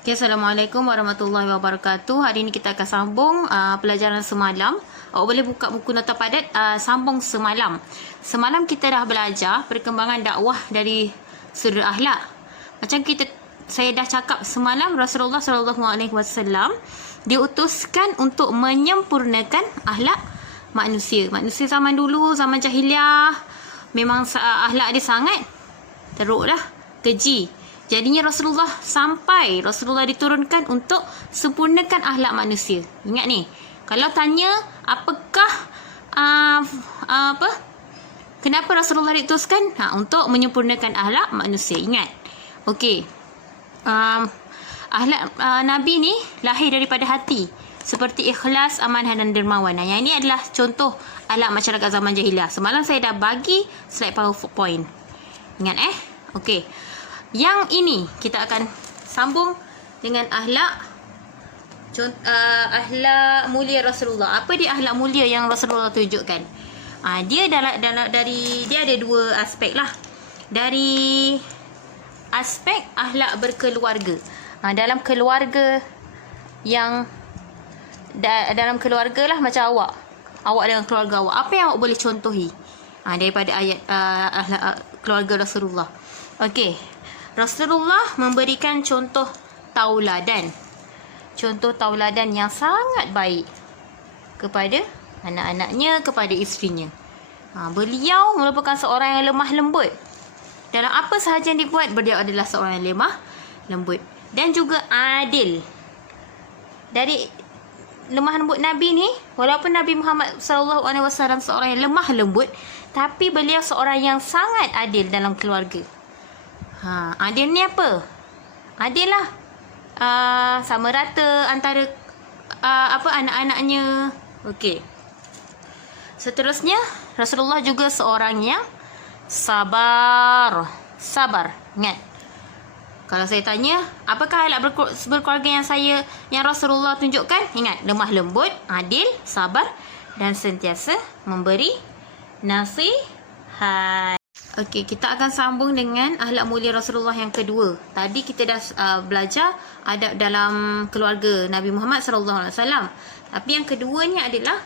Okay, Assalamualaikum warahmatullahi wabarakatuh. Hari ini kita akan sambung pelajaran semalam. Awak boleh buka buku nota padat sambung semalam. Semalam kita dah belajar perkembangan dakwah dari sudut akhlak. Macam saya dah cakap semalam, Rasulullah SAW diutuskan untuk menyempurnakan akhlak manusia. Manusia zaman dulu, zaman jahiliah, memang akhlak dia sangat teruk lah, keji. Jadinya Rasulullah diturunkan untuk sempurnakan akhlak manusia. Ingat ni, kalau tanya apakah kenapa Rasulullah diutuskan? Untuk menyempurnakan akhlak manusia. Ingat. Okey. Akhlak Nabi ni lahir daripada hati, seperti ikhlas, amanah dan dermawan. Yang ini adalah contoh akhlak masyarakat zaman jahiliah. Semalam saya dah bagi slide PowerPoint. Ingat Okey. Yang ini kita akan sambung dengan akhlak mulia Rasulullah. Apa dia akhlak mulia yang Rasulullah tunjukkan? Dia ada dua aspek lah. Dari aspek akhlak berkeluarga. Dalam keluarga lah, macam awak dengan keluarga awak, apa yang awak boleh contohi daripada ayat akhlak keluarga Rasulullah? Okey. Rasulullah memberikan contoh tauladan yang sangat baik kepada anak-anaknya, kepada isterinya. Beliau merupakan seorang yang lemah lembut. Dalam apa sahaja yang dibuat, beliau adalah seorang yang lemah lembut dan juga adil. Dari lemah lembut Nabi ni, walaupun Nabi Muhammad SAW seorang yang lemah lembut, tapi beliau seorang yang sangat adil dalam keluarga. Adil ni apa? Adil lah. Sama rata antara anak-anaknya. Okey. Seterusnya, Rasulullah juga seorang yang sabar. Ingat. Kalau saya tanya, apakah akhlak berkeluarga yang Rasulullah tunjukkan? Ingat, lemah lembut, adil, sabar dan sentiasa memberi nasihat. Okey, kita akan sambung dengan akhlak mulia Rasulullah yang kedua. Tadi kita dah belajar adab dalam keluarga Nabi Muhammad SAW. Tapi yang kedua ni adalah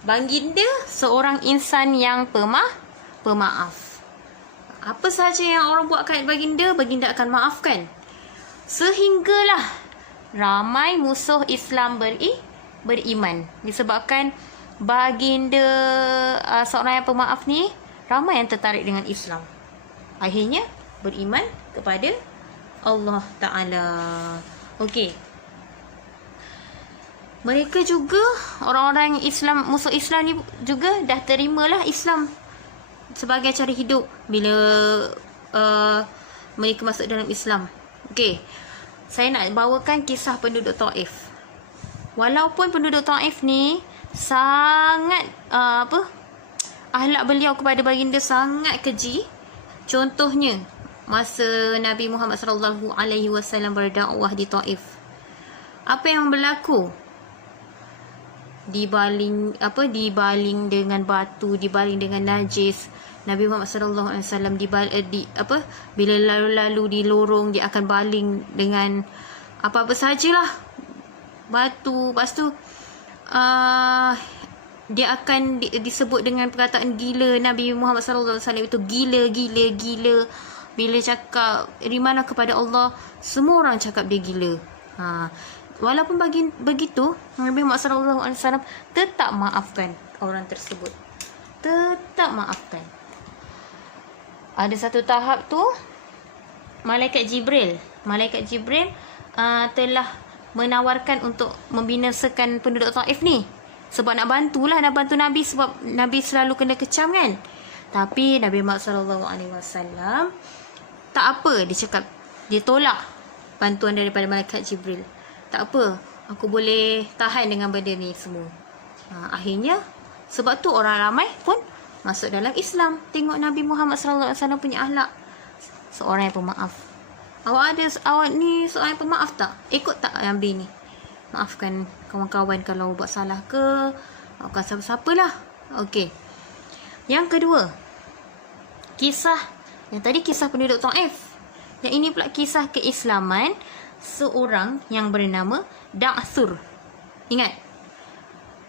baginda seorang insan yang pemaaf. Apa sahaja yang orang buat kat baginda akan maafkan. Sehinggalah ramai musuh Islam beriman. Disebabkan baginda seorang yang pemaaf ni, ramai yang tertarik dengan Islam. Akhirnya beriman kepada Allah Ta'ala. Okey. Mereka juga, orang-orang Islam, musuh Islam ni juga dah terimalah Islam sebagai cara hidup bila mereka masuk dalam Islam. Okey. Saya nak bawakan kisah penduduk Taif. Walaupun penduduk Taif ni sangat akhlak beliau kepada baginda sangat keji. Contohnya masa Nabi Muhammad SAW berdakwah di Taif, apa yang berlaku? Dibaling dengan batu, dibaling dengan najis. Nabi Muhammad SAW bila lalu-lalu di lorong, dia akan baling dengan apa-apa sajalah, batu. Lepas tu dia akan disebut dengan perkataan gila. Nabi Muhammad SAW itu gila. Bila cakap rimana kepada Allah, semua orang cakap dia gila. Walaupun begitu, Nabi Muhammad SAW tetap maafkan orang tersebut. Tetap maafkan. Ada satu tahap tu, Malaikat Jibril telah menawarkan untuk membinasakan penduduk Taif ni. Sebab nak bantu Nabi, sebab Nabi selalu kena kecam kan. Tapi Nabi Muhammad SAW tak apa, dia cakap, dia tolak bantuan daripada Malaikat Jibril. Tak apa, aku boleh tahan dengan benda ni semua. Akhirnya, sebab tu orang ramai pun masuk dalam Islam. Tengok Nabi Muhammad SAW punya akhlak, seorang yang pemaaf. Awak ni seorang yang pemaaf tak? Ikut tak Nabi ni? Maafkan kawan-kawan kalau buat salah ke, maafkan siapa-siapa lah. Okey. Yang kedua, yang tadi kisah penduduk Taif. Yang ini pula kisah keislaman seorang yang bernama Da'sur. Ingat,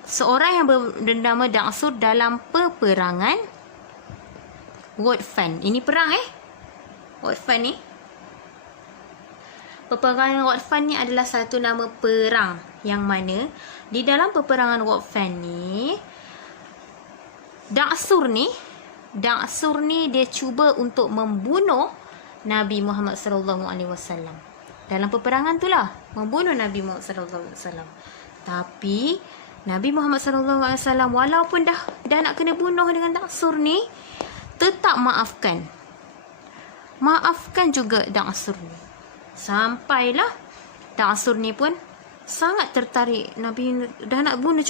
seorang yang bernama Da'sur dalam peperangan Ghatfan. Ini perang Ghatfan ni. Peperangan Ghatfan ni adalah satu nama perang yang mana di dalam peperangan Ghatfan ni Da'sur ni dia cuba untuk membunuh Nabi Muhammad sallallahu alaihi wasallam. Dalam peperangan tu lah membunuh Nabi Muhammad sallallahu alaihi wasallam. Tapi Nabi Muhammad sallallahu alaihi wasallam walaupun dah nak kena bunuh dengan Da'sur ni, tetap maafkan juga Da'sur ni. Sampailah Da'sur ni pun sangat tertarik. Nabi dah nak bunuh.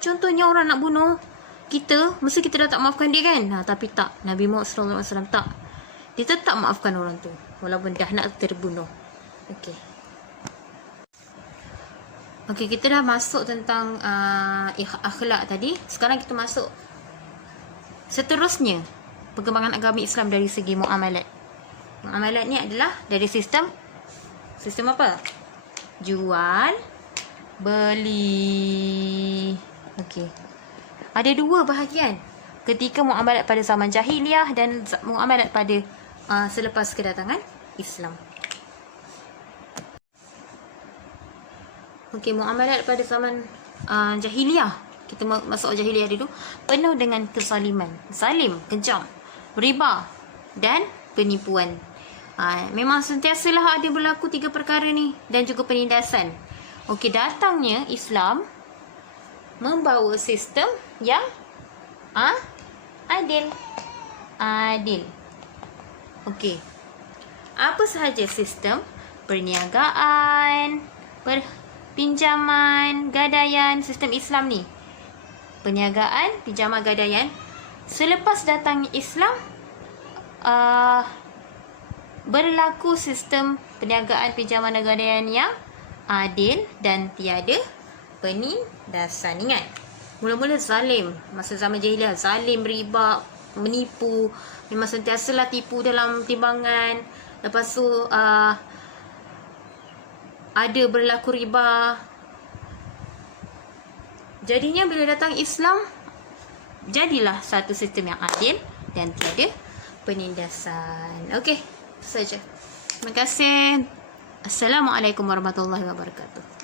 Contohnya orang nak bunuh kita, mesti kita dah tak maafkan dia kan? Tapi tak, Nabi Muhammad sallallahu alaihi wasallam tak. Dia tetap maafkan orang tu walaupun dah nak terbunuh. Okey, kita dah masuk tentang akhlak tadi. Sekarang kita masuk seterusnya perkembangan agama Islam dari segi muamalat. Muamalat ni adalah dari sistem apa? Jual, beli. Okey. Ada dua bahagian ketika muamalat pada zaman jahiliah dan muamalat pada selepas kedatangan Islam. Okey, muamalat pada zaman jahiliah. Kita masuk jahiliah dulu. Penuh dengan kezaliman. Zalim, kejam, riba dan penipuan. Memang sentiasalah ada berlaku 3 perkara ni dan juga penindasan. Okey, datangnya Islam membawa sistem yang adil. Okey. Apa sahaja sistem perniagaan, pinjaman, gadaian, sistem Islam ni. Perniagaan, pinjaman, gadaian. Selepas datang Islam, berlaku sistem perniagaan, pinjaman dan gadaian yang adil dan tiada penindasan. Ingat, mula-mula zalim. Masa zaman jahiliah, zalim, riba, menipu. Memang sentiasalah tipu dalam timbangan. Lepas tu ada berlaku riba. Jadinya bila datang Islam, jadilah satu sistem yang adil dan tiada penindasan. Okey, itu saja. Terima kasih. Assalamualaikum warahmatullahi wabarakatuh.